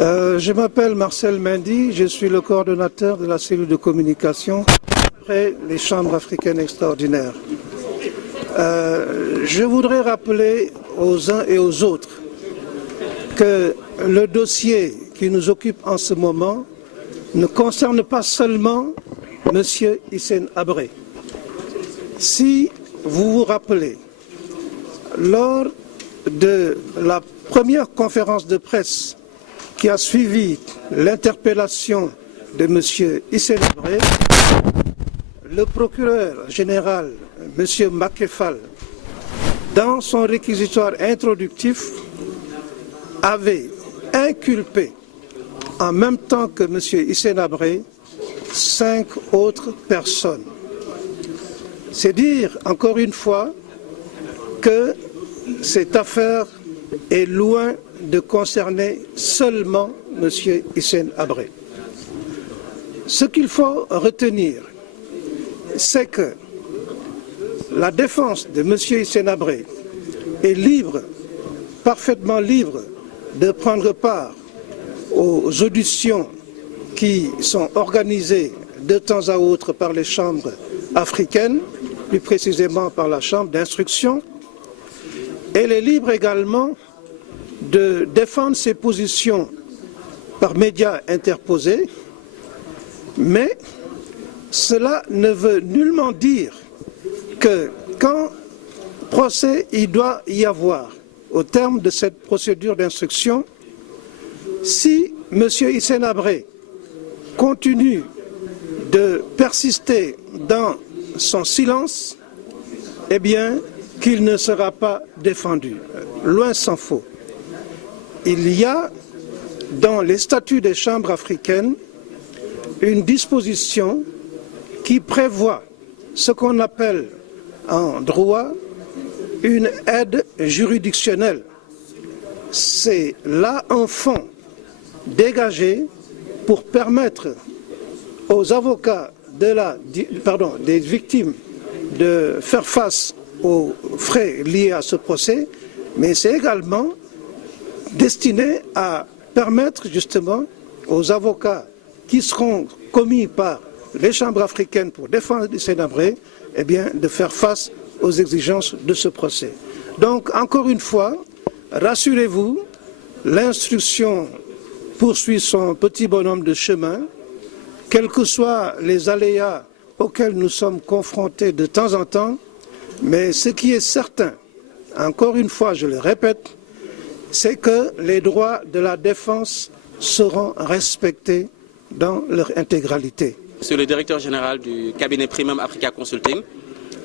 Je m'appelle Marcel Mendy, je suis le coordonnateur de la cellule de communication après les chambres africaines extraordinaires. Je voudrais rappeler aux uns et aux autres que le dossier qui nous occupe en ce moment ne concerne pas seulement M. Hissène Habré. Si vous vous rappelez, lors de la première conférence de presse qui a suivi l'interpellation de M. Hissène Habré, le procureur général, M. Makefal, dans son réquisitoire introductif, avait inculpé, en même temps que M. Hissène Habré, 5 autres personnes. C'est dire, encore une fois, que cette affaire est loin de concerner seulement M. Hissène Habré. Ce qu'il faut retenir, c'est que la défense de M. Hissène Habré est libre, parfaitement libre, de prendre part aux auditions qui sont organisées de temps à autre par les chambres africaines, plus précisément par la chambre d'instruction. Elle est libre également de défendre ses positions par médias interposés, mais cela ne veut nullement dire que quand procès il doit y avoir au terme de cette procédure d'instruction, si M. Hissène Habré continue de persister dans son silence, eh bien, qu'il ne sera pas défendu. Loin s'en faut. Il y a dans les statuts des chambres africaines une disposition qui prévoit ce qu'on appelle en droit une aide juridictionnelle. C'est là un fonds dégagé pour permettre aux avocats des victimes de faire face aux frais liés à ce procès, mais c'est également destiné à permettre justement aux avocats qui seront commis par les chambres africaines pour défendre Hissène Habré, eh bien, de faire face aux exigences de ce procès. Donc, encore une fois, rassurez-vous, l'instruction poursuit son petit bonhomme de chemin, quels que soient les aléas auxquels nous sommes confrontés de temps en temps, mais ce qui est certain, encore une fois, je le répète, c'est que les droits de la défense seront respectés dans leur intégralité. C'est le directeur général du cabinet Primum Africa Consulting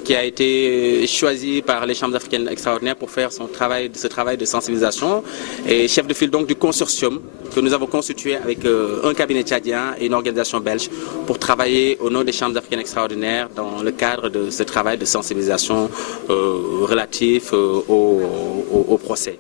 qui a été choisi par les chambres africaines extraordinaires pour faire ce travail de sensibilisation et chef de file donc du consortium que nous avons constitué avec un cabinet tchadien et une organisation belge pour travailler au nom des chambres africaines extraordinaires dans le cadre de ce travail de sensibilisation relatif au procès.